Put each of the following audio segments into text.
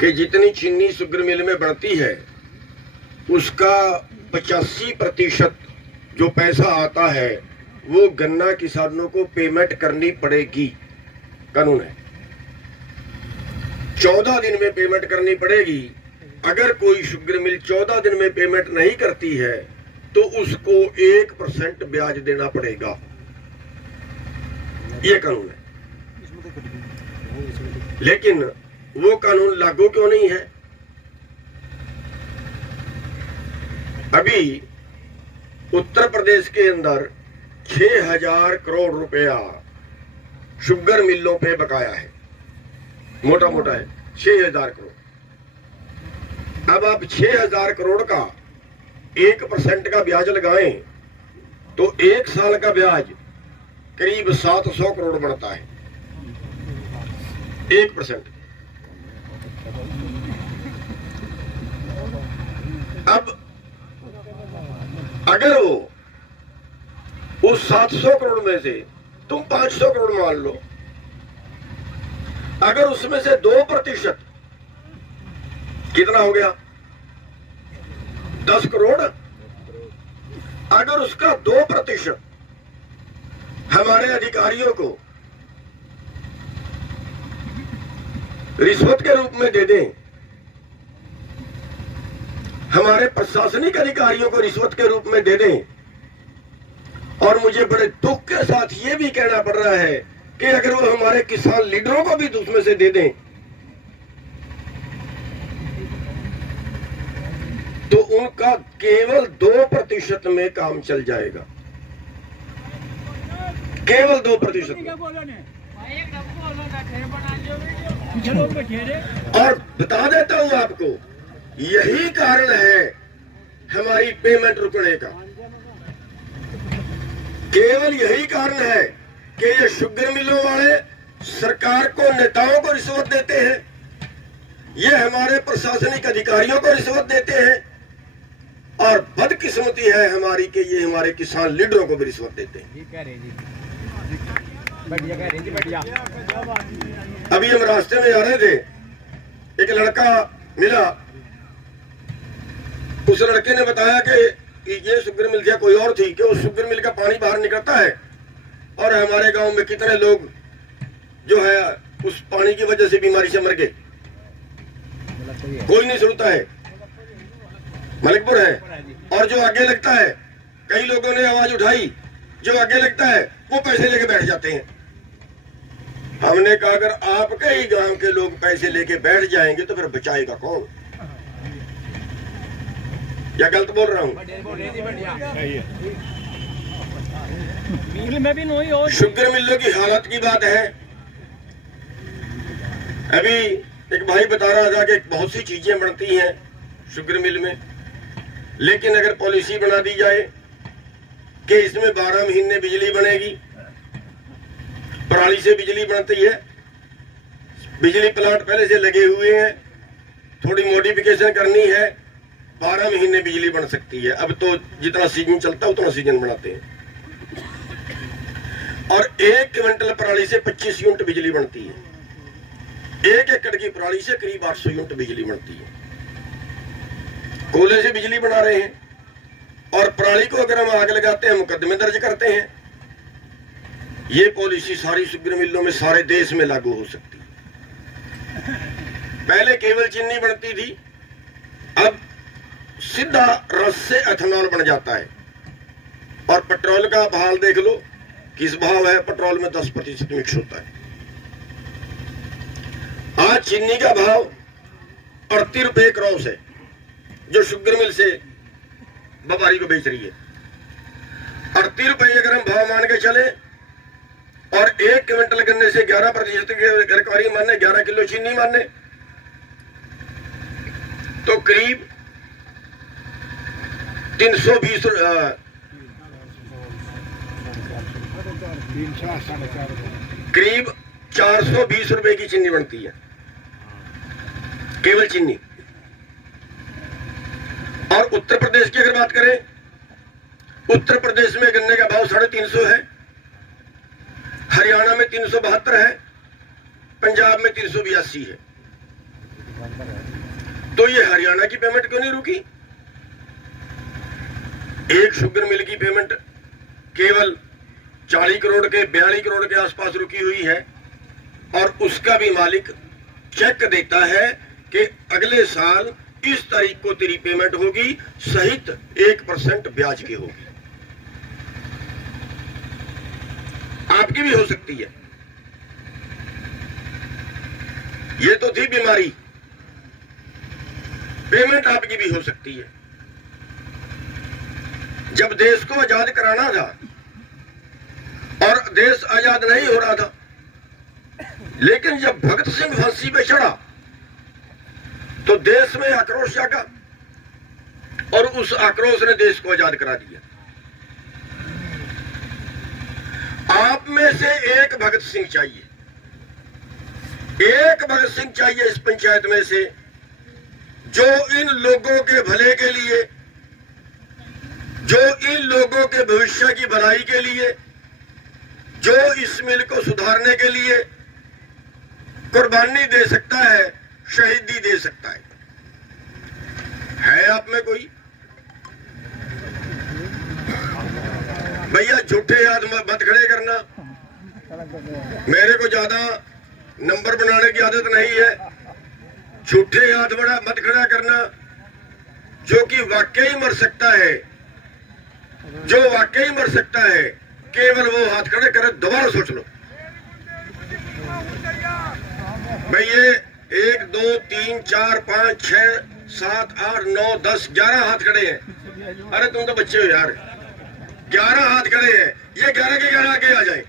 कि जितनी चीनी शुगर मिल में बनती है उसका 85% जो पैसा आता है वो गन्ना किसानों को पेमेंट करनी पड़ेगी। कानून है, 14 दिन में पेमेंट करनी पड़ेगी। अगर कोई शुगर मिल 14 दिन में पेमेंट नहीं करती है तो उसको 1% ब्याज देना पड़ेगा। ये कानून है, लेकिन वो कानून लागू क्यों नहीं है? अभी उत्तर प्रदेश के अंदर 6000 करोड़ रुपया शुगर मिलों पे बकाया है, मोटा मोटा है 6000 करोड़। अब आप 6000 करोड़ का 1% का ब्याज लगाएं तो 1 साल का ब्याज करीब 700 करोड़ बनता है 1%। अब अगर वो उस 700 करोड़ में से तुम 500 करोड़ मान लो, अगर उसमें से 2% कितना हो गया 10 करोड़, अगर उसका 2% हमारे अधिकारियों को रिश्वत के रूप में दे दें, हमारे प्रशासनिक अधिकारियों को रिश्वत के रूप में दे दें, और मुझे बड़े दुख के साथ ये भी कहना पड़ रहा है कि अगर वो हमारे किसान लीडरों को भी उसमें से दे दें तो उनका केवल 2% में काम चल जाएगा, केवल 2% में। और बता देता हूं आपको, यही कारण है हमारी पेमेंट रुकने का, केवल यही कारण है कि ये शुगर मिलों वाले सरकार को, नेताओं को रिश्वत देते हैं, ये हमारे प्रशासनिक अधिकारियों को रिश्वत देते हैं, और बदकिस्मती है हमारी कि ये हमारे किसान लीडरों को भी रिश्वत देते हैं। अभी हम रास्ते में जा रहे थे, एक लड़का मिला, उस लड़के ने बताया कि ये शुगर मिल क्या कोई और थी, कि उस शुगर मिल का पानी बाहर निकलता है और हमारे गांव में कितने लोग जो है उस पानी की वजह से बीमारी से मर गए। कोई नहीं सुनता है, मलिकपुर है। और जो आगे लगता है, कई लोगों ने आवाज उठाई, जो आगे लगता है वो पैसे लेके बैठ जाते हैं। हमने कहा अगर आपके ही गांव के लोग पैसे लेके बैठ जाएंगे तो फिर बचाएगा कौन? या गलत बोल रहा हूं? शुगर मिलों की हालत की बात है। अभी एक भाई बता रहा था कि बहुत सी चीजें बनती हैं शुगर मिल में, लेकिन अगर पॉलिसी बना दी जाए कि इसमें 12 महीने बिजली बनेगी, पराली से बिजली बनती है, बिजली प्लांट पहले से लगे हुए हैं, थोड़ी मॉडिफिकेशन करनी है, 12 महीने बिजली बन सकती है। अब तो जितना सीजन चलता है उतना सीजन बनाते हैं, और 1 क्विंटल पराली से 25 यूनिट बिजली बनती है। 1 एकड़ की पराली से करीब 800 यूनिट बिजली बनती है। कोयले से बिजली बना रहे हैं, और पराली को अगर हम आग लगाते हैं मुकदमे दर्ज करते हैं। ये पॉलिसी सारी शुगर मिलों में, सारे देश में लागू हो सकती है। पहले केवल चीनी बनती थी, अब सीधा रस से एथेनॉल बन जाता है। और पेट्रोल का भाव देख लो किस भाव है, पेट्रोल में 10% मिक्स होता है। आज चीनी का भाव 38 रुपए क्रॉस है, जो शुगर मिल से व्यापारी को बेच रही है। 38 रुपए अगर हम भाव मान के चले, और 1 क्विंटल गन्ने से 11% की रिकवरी माने, 11 किलो चीनी माने, तो करीब 320 करीब 420 रुपए की चीनी बनती है, केवल चीनी। और उत्तर प्रदेश की अगर बात करें, उत्तर प्रदेश में गन्ने का भाव 350 है, हरियाणा में 372 है, पंजाब में 382 है। तो ये हरियाणा की पेमेंट क्यों नहीं रुकी? एक शुगर मिल की पेमेंट केवल 40 करोड़ के 42 करोड़ के आसपास रुकी हुई है, और उसका भी मालिक चेक देता है कि अगले साल इस तारीख को तेरी पेमेंट होगी, सहित 1% ब्याज की होगी। आपकी भी हो सकती है। ये तो थी बीमारी, पेमेंट आपकी भी हो सकती है। जब देश को आजाद कराना था और देश आजाद नहीं हो रहा था, लेकिन जब भगत सिंह फांसी पे चढ़ा तो देश में आक्रोश जागा और उस आक्रोश ने देश को आजाद करा दिया। आप में से एक भगत सिंह चाहिए, एक भगत सिंह चाहिए इस पंचायत में से, जो इन लोगों के भले के लिए, जो इन लोगों के भविष्य की भलाई के लिए, जो इस मिल को सुधारने के लिए कुर्बानी दे सकता है, शहीदी दे सकता है आप में कोई? भैया झूठे हाथ मत खड़े करना। मेरे को ज्यादा नंबर बनाने की आदत नहीं है। झूठे हाथ बड़ा मत खड़ा करना। जो कि वाकई मर सकता है, जो वाकई मर सकता है, केवल वो हाथ खड़े करे। दोबारा सोच लो भाई, ये 1 2 3 4 5 6 7 8 9 10 11 हाथ खड़े हैं। अरे तुम तो बच्चे हो यार, 11 हाथ खड़े हैं। ये 11 के 11 आगे आ जाए,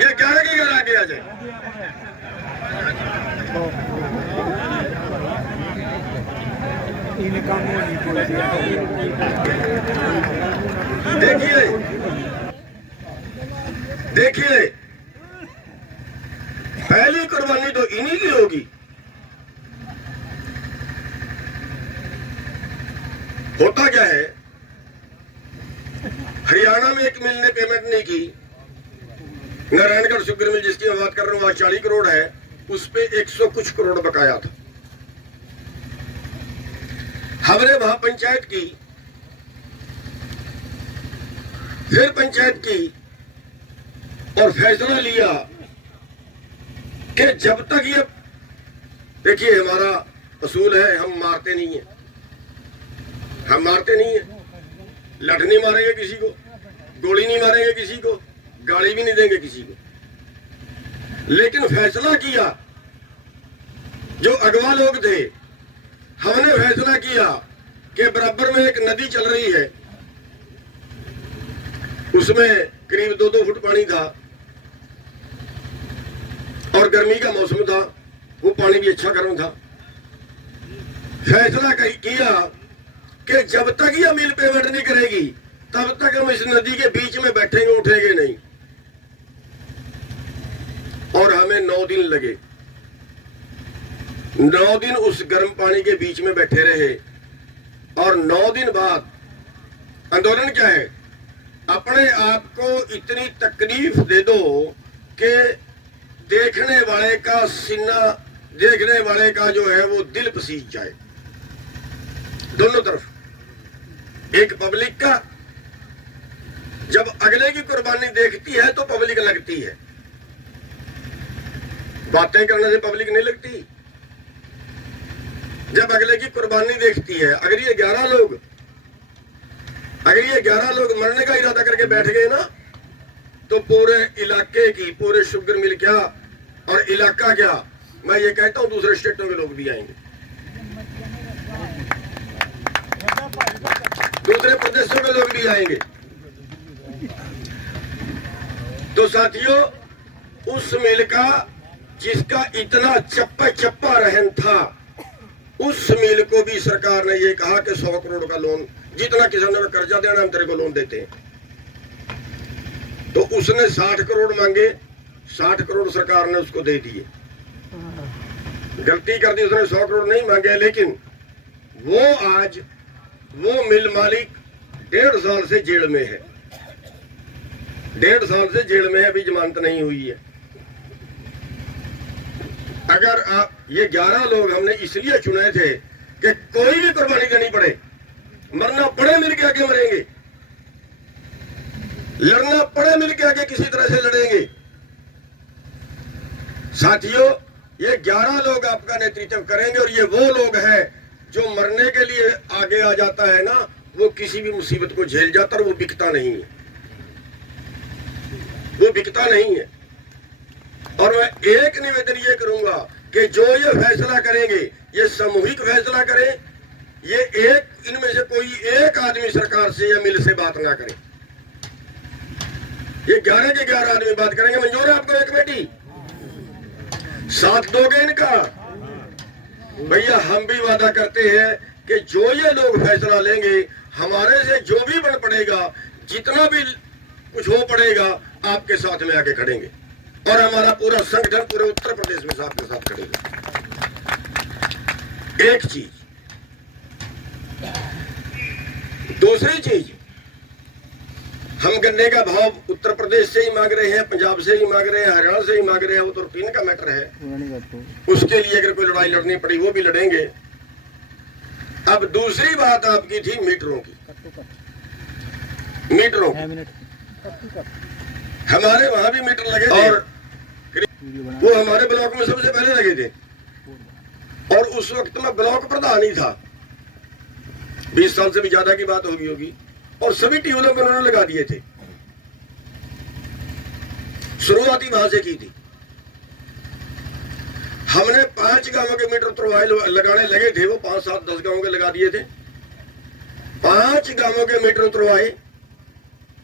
ये 11 के 11 आगे आ जाए। देखिए देखिए, पहली कुर्बानी तो इन्हीं की होगी। होता क्या है, हरियाणा में एक मिल ने पेमेंट नहीं की। नारायणगढ़ शुगर मिल जिसकी मैं बात कर रहा हूं, वहां 40 करोड़ है, उस पे 100 कुछ करोड़ बकाया था। हमने वहां पंचायत की, फिर पंचायत की और फैसला लिया कि जब तक ये, देखिए हमारा असूल है, हम मारते नहीं है, हम मारते नहीं है। लठ नहीं मारेंगे किसी को, गोली नहीं मारेंगे किसी को, गाली भी नहीं देंगे किसी को। लेकिन फैसला किया, जो अगवा लोग थे, हमने फैसला किया कि बराबर में एक नदी चल रही है, उसमें करीब 2-2 फुट पानी था और गर्मी का मौसम था, वो पानी भी अच्छा गर्म था। फैसला किया कि जब तक यह मिल पेमेंट नहीं करेगी, तब तक हम इस नदी के बीच में बैठेंगे, उठेंगे नहीं। और हमें 9 दिन लगे, 9 दिन उस गर्म पानी के बीच में बैठे रहे। और 9 दिन बाद आंदोलन क्या है, अपने आप को इतनी तकलीफ दे दो कि देखने वाले का सीना, देखने वाले का जो है वो दिल पसीज जाए, दोनों तरफ। एक पब्लिक का, जब अगले की कुर्बानी देखती है तो पब्लिक लगती है, बातें करने से पब्लिक नहीं लगती। जब अगले की कुर्बानी देखती है, अगर ये 11 लोग मरने का इरादा करके बैठ गए ना, तो पूरे इलाके की, पूरे शुगर मिल क्या और इलाका क्या, मैं ये कहता हूं दूसरे स्टेटों के लोग भी आएंगे, दूसरे प्रदेशों के लोग भी आएंगे। तो साथियों, उस मिल का जिसका इतना चप्पा चप्पा रहन था, उस मिल को भी सरकार ने ये कहा कि 100 करोड़ का लोन, जितना किसानों का कर्जा देना हम तेरे को लोन देते हैं। तो उसने 60 करोड़ मांगे, 60 करोड़ सरकार ने उसको दे दिए। गलती कर दी, उसने 100 करोड़ नहीं मांगे। लेकिन वो आज वो मिल मालिक 1.5 साल से जेल में है, 1.5 साल से जेल में है, अभी जमानत नहीं हुई है। अगर आप ये 11 लोग हमने इसलिए चुने थे कि कोई भी कुर्बानी देनी पड़े, मरना पड़े मिलके आगे मरेंगे, लड़ना पड़े मिलके आगे किसी तरह से लड़ेंगे। साथियों, ये 11 लोग आपका नेतृत्व करेंगे और ये वो लोग हैं जो मरने के लिए आगे आ जाता है ना, वो किसी भी मुसीबत को झेल जाता और वो बिकता नहीं है, वो बिकता नहीं है। और मैं एक निवेदन ये करूंगा कि जो ये फैसला करेंगे ये सामूहिक फैसला करें, ये एक इनमें से कोई एक आदमी सरकार से या मिल से बात ना करे, ये 11 के 11 आदमी बात करेंगे। मंजूर है आपको एक कमेटी? साथ दोगे इनका? भैया हम भी वादा करते हैं कि जो ये लोग फैसला लेंगे, हमारे से जो भी बन पड़ेगा, जितना भी कुछ हो पड़ेगा, आपके साथ में आके खड़ेंगे और हमारा पूरा संगठन पूरे उत्तर प्रदेश में आपके साथ खड़ेगा। एक चीज, दूसरी चीज, हम गन्ने का भाव उत्तर प्रदेश से ही मांग रहे हैं, पंजाब से ही मांग रहे हैं, हरियाणा से ही मांग रहे हैं, वो तो रूटीन का मैटर है, उसके लिए अगर कोई लड़ाई लड़नी पड़ी वो भी लड़ेंगे। अब दूसरी बात आपकी थी मीटरों की, मीटरों हमारे वहां भी मीटर लगे थे और वो हमारे ब्लॉक में सबसे पहले लगे थे और उस वक्त में ब्लॉक प्रधान ही था, 20 साल से भी ज्यादा की बात होगी और सभी ट्यूबवेलों पर उन्होंने लगा दिए थे। शुरुआती वहां से की थी। हमने 5 गांवों के मीटर तुड़वाए लगाने लगे थे, वो 5, 7, 10 गांवों के लगा दिए थे। 5 गांवों के मीटर तुड़वाए,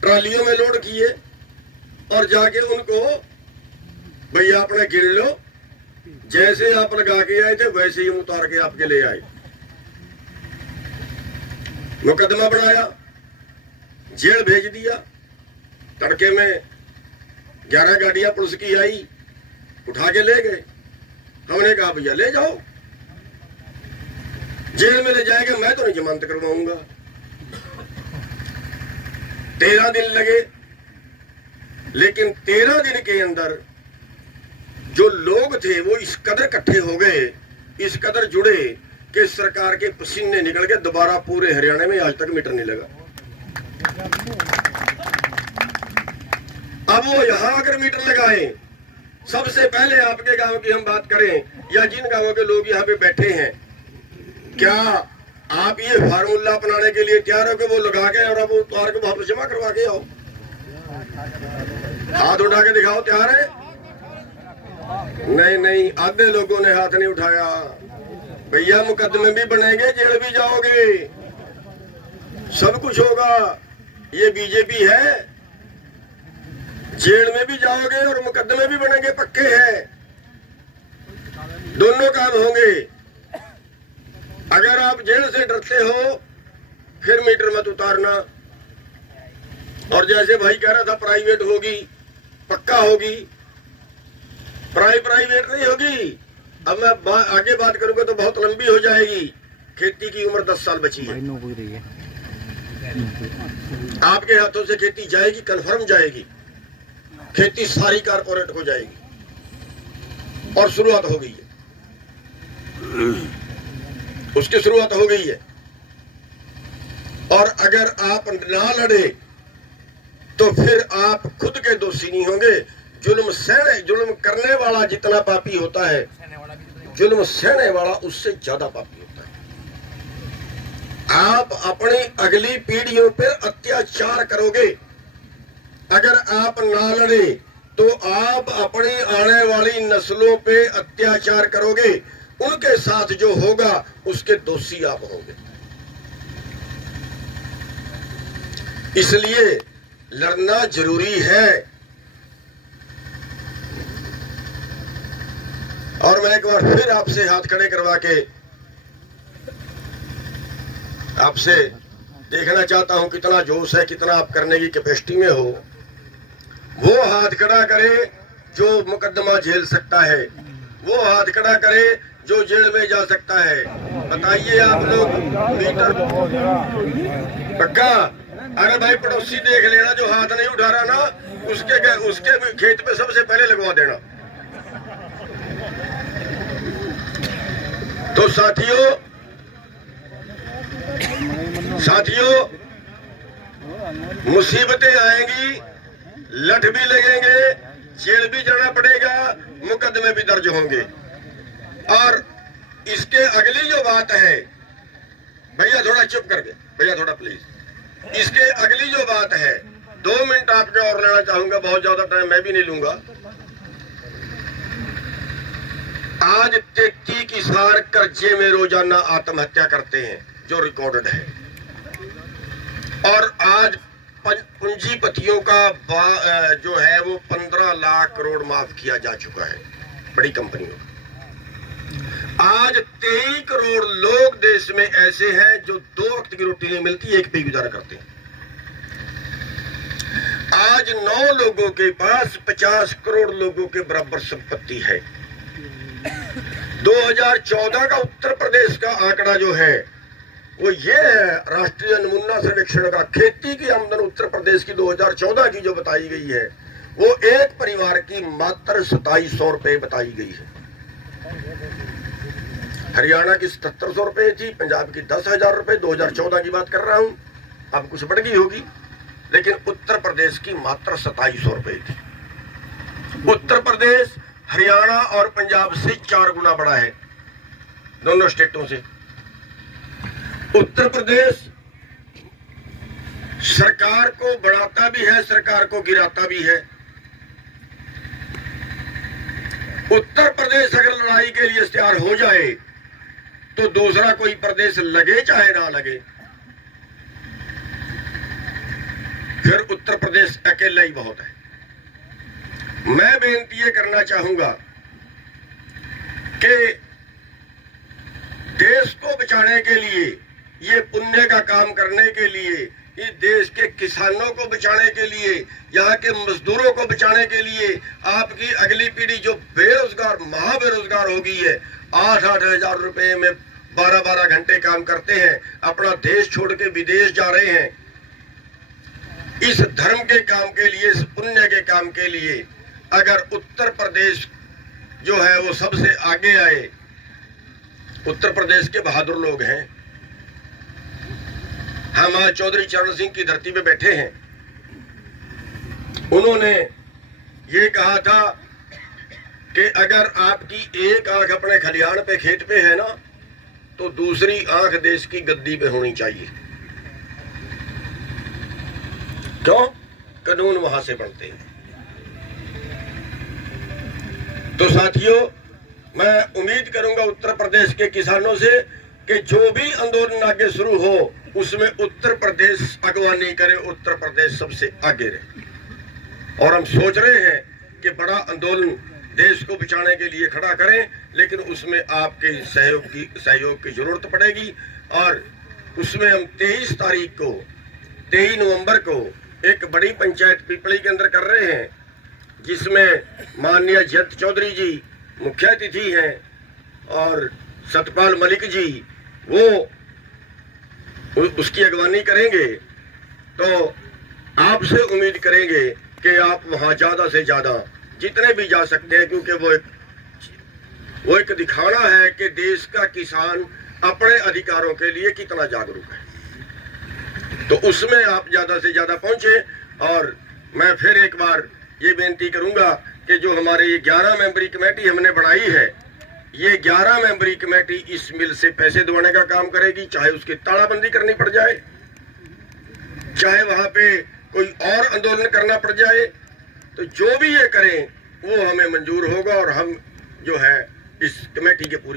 ट्रालियों में लोड किए और जाके उनको भैया अपने गिन लो, जैसे आप लगा के आए थे वैसे ही उतार के आपके ले आए। मुकदमा बनाया, जेल भेज दिया। तड़के में 11 गाड़ियां पुलिस की आई, उठा के ले गए। हमने कहा भैया ले जाओ, जेल में ले जाएंगे, मैं तो नहीं जमानत करवाऊंगा। 13 दिन लगे, लेकिन 13 दिन के अंदर जो लोग थे वो इस कदर इकट्ठे हो गए, इस कदर जुड़े कि सरकार के पसीने निकल के दोबारा पूरे हरियाणा में आज तक मीटर नहीं लगा। अब वो यहां अगर मीटर लगाए, सबसे पहले आपके गांव की हम बात करें या जिन गांवों के लोग यहाँ पे बैठे हैं, क्या आप ये फार्मूला अपनाने के लिए तैयार हो कि वो लगा के और अब उतार के वापस जमा करवा के आओ? हाथ उठा के दिखाओ, तैयार है? नहीं नहीं, आधे लोगों ने हाथ नहीं उठाया। भैया मुकदमे भी बनेंगे, जेल भी जाओगे, सब कुछ होगा। ये बीजेपी है, जेल में भी जाओगे और मुकदमे भी बनेंगे, पक्के हैं, दोनों काम होंगे। अगर आप जेल से डरते हो फिर मीटर मत उतारना। और जैसे भाई कह रहा था प्राइवेट होगी, पक्का होगी, प्राइवेट नहीं होगी। अब मैं आगे बात करूंगा तो बहुत लंबी हो जाएगी। खेती की उम्र 10 साल बची है, आपके हाथों से खेती जाएगी, कन्फर्म जाएगी। खेती सारी कारपोरेट हो जाएगी और शुरुआत हो गई है, उसकी शुरुआत हो गई है। और अगर आप ना लड़े तो फिर आप खुद के दोषी नहीं होंगे। जुल्म करने वाला जितना पापी होता है, जुल्म सहने वाला उससे ज्यादा पापी होता है। आप अपनी अगली पीढ़ियों पर अत्याचार करोगे। अगर आप ना लड़े तो आप अपनी आने वाली नस्लों पे अत्याचार करोगे, उनके साथ जो होगा उसके दोषी आप होंगे। इसलिए लड़ना जरूरी है। और मैं एक बार फिर आपसे हाथ खड़े करवा के आपसे देखना चाहता हूं कितना जोश है, कितना आप करने की कैपेसिटी में हो। वो हाथ खड़ा करे जो मुकदमा झेल सकता है, वो हाथ खड़ा करे जो जेल में जा सकता है। बताइए आप लोग, मीटर पक्का? अगर भाई पड़ोसी देख लेना जो हाथ नहीं उठा रहा ना, उसके खेत पे सबसे पहले लगवा देना। तो साथियों मुसीबतें आएंगी, लठ भी लगेंगे, जेल भी जाना पड़ेगा, मुकदमे भी दर्ज होंगे। और इसके अगली जो बात है, भैया थोड़ा चुप कर दे, भैया थोड़ा प्लीज। इसके अगली जो बात है, 2 मिनट आपके और लेना चाहूंगा, बहुत ज्यादा टाइम मैं भी नहीं लूंगा। आज 33 किसान कर्जे में रोजाना आत्महत्या करते हैं, जो रिकॉर्डेड है। और आज पूंजीपतियों का जो है वो 15 लाख करोड़ माफ किया जा चुका है, बड़ी कंपनियों का। आज 23 करोड़ लोग देश में ऐसे हैं जो 2 वक्त की रोटी नहीं मिलती, एक पे गुजारा करते हैं। आज 9 लोगों के पास 50 करोड़ लोगों के बराबर संपत्ति है। 2014 का उत्तर प्रदेश का आंकड़ा जो है वो ये है, राष्ट्रीय नमूना सर्वेक्षण का। खेती की आमदन उत्तर प्रदेश की 2014 की जो बताई गई है, वो एक परिवार की मात्र 2700 रुपए बताई गई है। हरियाणा की 7700 रुपए थी, पंजाब की 10,000 रुपए, 2014 की बात कर रहा हूं। अब कुछ बढ़ गई होगी, लेकिन उत्तर प्रदेश की मात्र 2700 रुपए थी। उत्तर प्रदेश हरियाणा और पंजाब से 4 गुना बड़ा है, दोनों स्टेटों से। उत्तर प्रदेश सरकार को बढ़ाता भी है, सरकार को गिराता भी है। उत्तर प्रदेश अगर लड़ाई के लिए तैयार हो जाए तो दूसरा कोई प्रदेश लगे चाहे ना लगे, फिर उत्तर प्रदेश अकेला ही बहुत है। मैं बेनती ये करना चाहूंगा कि देश को बचाने के लिए, ये पुण्य का काम करने के लिए, इस देश के किसानों को बचाने के लिए, यहाँ के मजदूरों को बचाने के लिए, आपकी अगली पीढ़ी जो बेरोजगार महाबेरोजगार हो गई है, 8-8 हजार रुपए में 12-12 घंटे काम करते हैं, अपना देश छोड़ के विदेश जा रहे हैं, इस धर्म के काम के लिए, इस पुण्य के काम के लिए अगर उत्तर प्रदेश जो है वो सबसे आगे आए। उत्तर प्रदेश के बहादुर लोग हैं। हम आज चौधरी चरण सिंह की धरती पे बैठे हैं। उन्होंने ये कहा था कि अगर आपकी एक आंख अपने खलिहान पे, खेत पे है ना, तो दूसरी आंख देश की गद्दी पे होनी चाहिए। क्यों? कानून वहां से बनते हैं। तो साथियों, मैं उम्मीद करूंगा उत्तर प्रदेश के किसानों से कि जो भी आंदोलन आगे शुरू हो उसमें उत्तर प्रदेश अगवानी करे, उत्तर प्रदेश सबसे आगे रहे। और हम सोच रहे हैं कि बड़ा आंदोलन देश को बचाने के लिए खड़ा करें, लेकिन उसमें आपके सहयोग की जरूरत पड़ेगी। और उसमें हम 23 नवंबर को एक बड़ी पंचायत पिपली के अंदर कर रहे हैं, जिसमें माननीय जयंत चौधरी जी मुख्य अतिथि हैं और सतपाल मलिक जी वो उसकी अगवानी करेंगे। तो आपसे उम्मीद करेंगे कि आप वहां ज्यादा से ज्यादा जितने भी जा सकते हैं, क्योंकि वो एक दिखाना है कि देश का किसान अपने अधिकारों के लिए कितना जागरूक है। तो उसमें आप ज्यादा से ज्यादा पहुंचे। और मैं फिर एक बार ये बेनती करूंगा कि जो हमारे ये 11 मेंबरी कमेटी हमने बनाई है, ये 11 मेंबरी कमेटी इस मिल से पैसे दिलवाने का काम करेगी, चाहे उसकी तालाबंदी करनी पड़ जाए, चाहे वहां पे कोई और आंदोलन करना पड़ जाए। तो जो भी ये करें वो हमें मंजूर होगा और हम जो है इस कमेटी के पूरी